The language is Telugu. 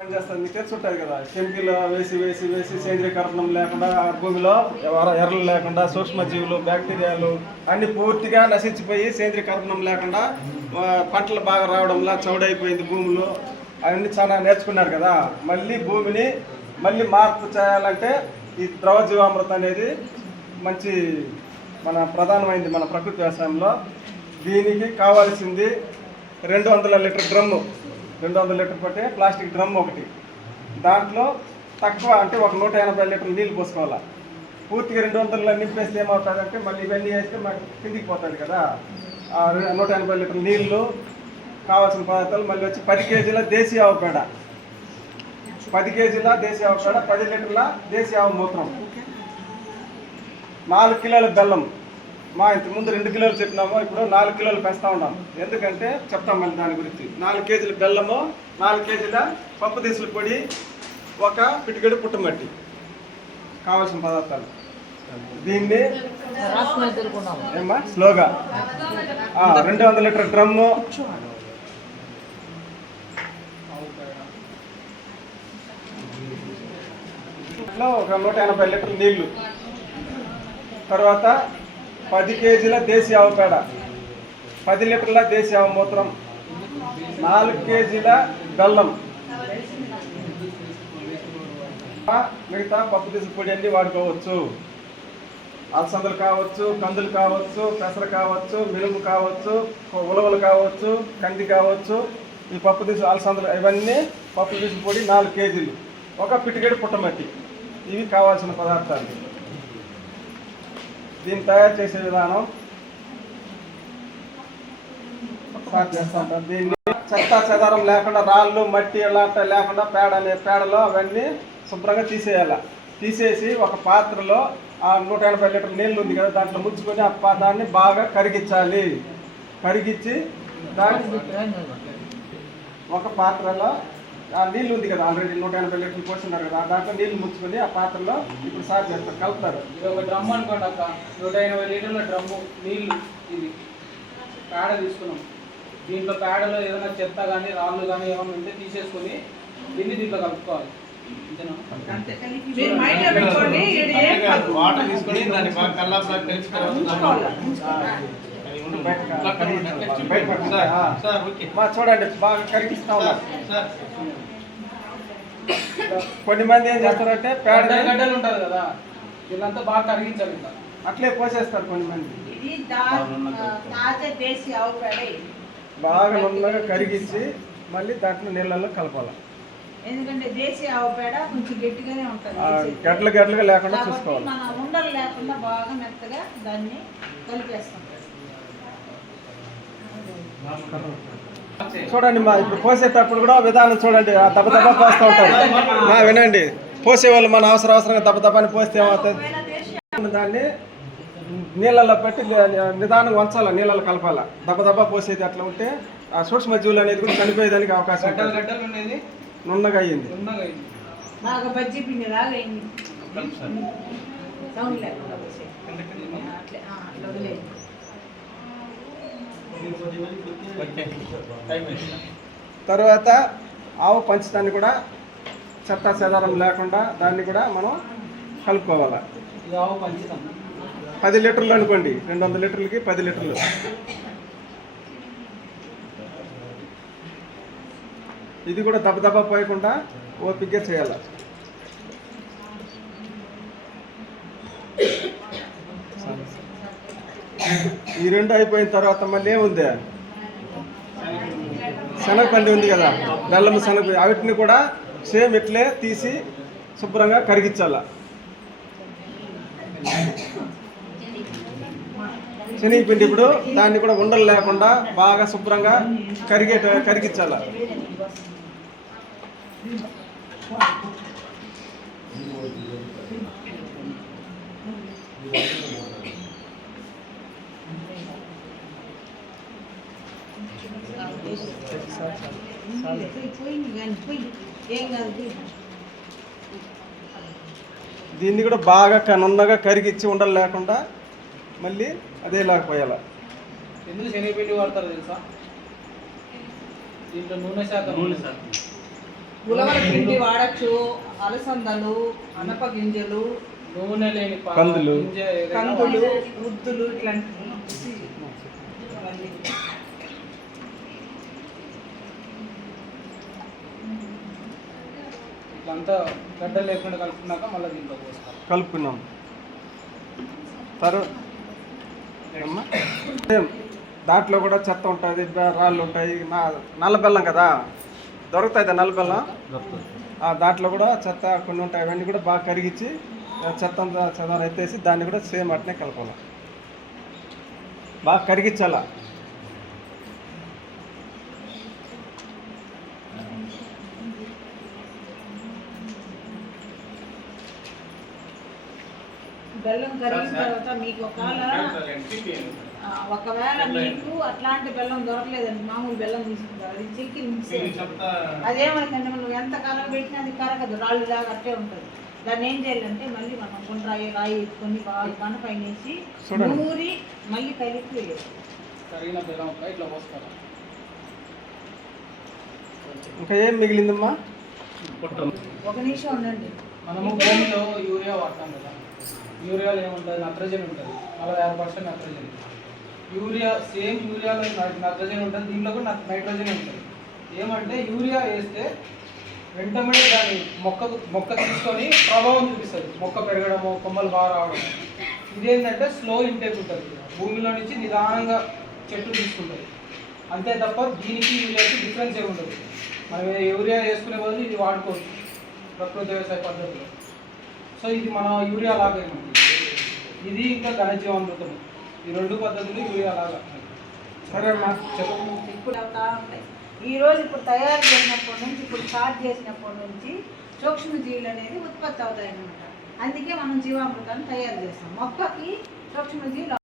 పనిచేస్తుంది మీకు తెలిసి ఉంటుంది కదా. కెమికల్ వేసి వేసి వేసి సేంద్రియ కరణం లేకుండా భూమిలో ఎర్రలు లేకుండా సూక్ష్మజీవులు బ్యాక్టీరియాలు అన్ని పూర్తిగా నశించిపోయి సేంద్రియ కరణం లేకుండా పంటలు బాగా రావడంలా చౌడైపోయింది భూములు. అవన్నీ చాలా నేర్చుకున్నారు కదా. మళ్ళీ భూమిని మళ్ళీ మార్పు చేయాలంటే ఈ ద్రవ జీవామృతం అనేది మంచి మన ప్రధానమైంది మన ప్రకృతి వ్యవసాయంలో. దీనికి కావాల్సింది రెండు వందల లీటర్ డ్రమ్ము. రెండు వందల లీటర్ పట్టే ప్లాస్టిక్ డ్రమ్ ఒకటి. దాంట్లో తక్కువ అంటే ఒక నూట ఎనభై లీటర్లు నీళ్ళు పోసుకోవాలి? పూర్తిగా రెండు వందల నింపేస్తే ఏమవుతుందంటే మళ్ళీ ఇవన్నీ వేస్తే మాకు కిందికి పోతుంది కదా. ఆ నూట ఎనభై లీటర్ల నీళ్ళు కావాల్సిన పదార్థాలు మళ్ళీ వచ్చి పది కేజీల దేశీ ఆవు పేడ. పది కేజీల దేశీ ఆవు పేడ పది లీటర్ల దేశీ ఆవు మూత్రం. నాలుగు కిలోల బెల్లం. మా ఇంత ముందు రెండు కిలోలు చెప్పినాము ఇప్పుడు నాలుగు కిలోలు పెంచుతా ఉన్నాం. ఎందుకంటే చెప్తాం మళ్ళీ దాని గురించి. నాలుగు కేజీల బెల్లము నాలుగు కేజీల పప్పు దిశల పొడి ఒక పిటికెడు పుట్టమట్టి. కావాల్సిన పదార్థాలు. దీన్ని ఏమ్మా? స్లోగా. రెండు వందల లీటర్ డ్రమ్ము. ఒక నూట ఎనభై లీటర్ నీళ్ళు. తర్వాత పది కేజీల దేశీ ఆవు పేడ. పది లీటర్ల దేశీ ఆవు మూత్రం. నాలుగు కేజీల బెల్లం. మిగతా పప్పు పొడి అన్ని వాడుకోవచ్చు. అలసందలు కావచ్చు కందులు కావచ్చు పెసర కావచ్చు మినుము కావచ్చు ఉలవలు కావచ్చు కంది కావచ్చు. ఈ పప్పు దిసు అలసందలు ఇవన్నీ పప్పు దిసు పొడి నాలుగు కేజీలు. ఒక పిటికెడు పుట్టమట్టి. ఇవి కావాల్సిన పదార్థాలు. దీన్ని తయారు చేసే విధానం స్టార్ట్ దీన్ని చెత్త చెదారం లేకుండా రాళ్ళు మట్టి ఇలాంటి లేకుండా పేడ అనే పేడలో అవన్నీ శుభ్రంగా తీసేయాలి. తీసేసి ఒక పాత్రలో ఆ నూట ఎనభై లీటర్ నీళ్ళు ఉంది కదా దాంట్లో ముంచుకొని ఆ దాన్ని బాగా కరిగించాలి. కరిగించి దాన్ని ఒక పాత్రలో ఆ నీళ్ళు ఉంది కదా ఆల్రెడీ నూట ఎనభై లీటర్లు పోస్తున్నారు కదా దాంట్లో నీళ్ళు ముంచుకొని ఆ పాత్రలో ఇప్పుడు సార్ చేస్తారు కలుపుతారు. ఇది ఒక డ్రమ్ అనుకోండి అక్క నూట ఎనభై లీటర్ల డ్రమ్ము నీళ్ళు ఇది. పేడ తీసుకున్నాం. దీంట్లో పేడలో ఏదైనా చెత్త కానీ రాళ్ళు కానీ ఏమైనా ఉంటే తీసేసుకొని దీన్ని దీంట్లో కలుపుకోవాలి. వాటర్ తీసుకొని దాన్ని కల్లాపులా కలిసి చూడండి బాగా కనిపిస్తా సార్, ఉన్నారు కొన్ని మంది ఏం చేస్తారంటే పేడ గడ్డలు కదా వీళ్ళంతా బాగా కరిగించాలి అట్లే పోసేస్తారు కొన్ని మంది ఇది దేశీ ఆవు పేడ బాగా నున్నగా కరిగించి మళ్ళీ దాంట్లో నీళ్ళల్లో కలపాలి ఎందుకంటే దేశీ ఆవు పేడ కొంచెం గట్టిగానే ఉంటుంది ఆ, గడ్డలు గడ్డలుగా లేకుండా చూసుకోవాలి. మన ఉండలు లేకుండా బాగా మెత్తగా దాన్ని కలిపేస్తాం. చూడండి మా ఇప్పుడు పోసేటప్పుడు కూడా విధానం చూడండి. ఆ దెబ్బ దెబ్బ పోస్తూ ఉంటారు. మా వినండి. పోసే వాళ్ళు మన అవసరం అవసరంగా దెబ్బ దెబ్బని పోస్తే ఏమవుతుంది? దాన్ని నీళ్ళల్లో పెట్టి ని- నిదానంగా ఉంచాలి నీళ్ళలో కలపాలి. దెబ్బ దెబ్బ పోసేది అట్లా ఉంటే ఆ సూక్ష్మజీవులు అనేది కూడా చనిపోయేదానికి అవకాశం ఉంటుంది. నున్నగా అయ్యింది సౌండ్ లేకుండా పోసే. ఆ, అట్లే ఆ, అట్లా వదిలేయండి. ఓకే. Time waste. తర్వాత ఆవు పంచదాన్ని కూడా చెత్త చెదారం లేకుండా దాన్ని కూడా మనం కలుపుకోవాలి. పది లీటర్లు అనుకోండి. రెండు వందల లీటర్లకి పది లీటర్లు. ఇది కూడా దెబ్బ దెబ్బ పోయకుండా ఓపిగ్గా చేయాలి. ఈ రెండు అయిపోయిన తర్వాత మళ్ళీ ఏముంది శనగపండి ఉంది కదా బెల్లం శనగ వాటిని కూడా సేమ్ ఇట్లే తీసి శుభ్రంగా కరిగించాల శనగపిండి ఇప్పుడు దాన్ని కూడా ఉండలు లేకుండా బాగా శుభ్రంగా కరిగే కరిగించాల Thank you కానీ పోయి ఏం కాదు పోయి. దీన్ని కూడా బాగా క- నున్నగా కరిగిచ్చి ఉండలు లేకుండా మళ్ళీ అదే పోయాల. ఎందుకు శనగపిండి వాడతారు తెలుసా? దీంట్లో నూనె శాతం. నూనె సార్ ఉలవల పిండి వాడచ్చు అలసందలు అనప గింజలు నూనె లేని కందులు. కందులు ఉద్దులు ఇట్లాంటి ఇట్లంతా గడ్డ లేకుండా కలుపుకున్నాక మళ్ళీ దీంట్లో పోసుకోవాలి కలుపుకున్నాం తర్వాత. దాంట్లో కూడా చెత్త ఉంటుంది రాళ్ళు ఉంటాయి నా నల్ల బెల్లం కదా? దొరుకుతుంది నల్ల బెల్లం? ఆ, దాంట్లో కూడా చెత్త కొన్ని ఉంటాయి అవన్నీ కూడా బాగా కరిగించి చెత్త చెదారు ఎత్తేసి దాన్ని కూడా సేమ్ అట్నే కలపాలి. బాగా కరిగించాలా? బెల్లం కరిగిన తర్వాత మీకు ఒకవేళ ఒకవేళ మీకు అట్లాంటి బెల్లం దొరకలేదండి మామూలు బెల్లం తీసుకుంటారు. అది చిక్కి మిక్స్ అదేమైందంటే మనం ఎంత కాలం పెట్టినా అది కరగదు రాళ్ళు లాగా అట్టే ఉంటుంది. దాన్ని ఏం చేయాలంటే మళ్ళీ మనం కొన్ని రాయి రాయి ఎత్తుకొని బాగా కన పైన వేసి. నూరి మళ్ళీ కలిపి వేయాలి. కరిగిన బెల్లం ఒక ఇట్లా పోసుకోవాలి ఇంకా ఏం మిగిలిందమ్మా? ఒక నిమిషం ఉండండి. మనము భూమిలో యూరియా వాడతాం కదా. యూరియాలో ఏముంటుంది? నత్రజని ఉంటుంది. నలభై ఆరు పర్సెంట్ నత్రజని. యూరియా సేమ్ యూరియాలో నత్రజని ఉంటుంది. దీంట్లో కూడా నైట్రోజన్ ఉంటుంది. ఏమంటే యూరియా వేస్తే వెంటనే దాని మొక్క మొక్క తీసుకొని ప్రభావం చూపిస్తుంది. మొక్క పెరగడము కొమ్మలు బాగా రావడం ఇదేంటంటే స్లో ఇంటేక్ ఉంటుంది. భూమిలో నుంచి నిదానంగా చెట్టు తీసుకుంటుంది. అంతే తప్ప దీనికి యూరియాకి డిఫరెన్స్ ఏమి ఉండదు మనం యూరియా వేసుకునే బదులు ఇది వాడుకోవచ్చు. ప్రకృతి వ్యవసాయ పద్ధతిలో. సో ఇది మన యూరియా లాగా ఏమండి ఇది ఇంకా ఘనజీవామృతం ఈ రెండు పద్ధతులు యూరియా లాగా సరే అమ్మా చెప్పు. ఇప్పుడు అవుతా ఉంటాయి. ఈ రోజు ఇప్పుడు తయారు చేసినప్పటి నుంచి ఇప్పుడు స్టార్ట్ చేసినప్పటి నుంచి సూక్ష్మజీవులు అనేది ఉత్పత్తి అవుతాయి అన్నమాట. అందుకే మనం జీవామృతాన్ని తయారు చేస్తాం. మొక్కకి సూక్ష్మజీవులు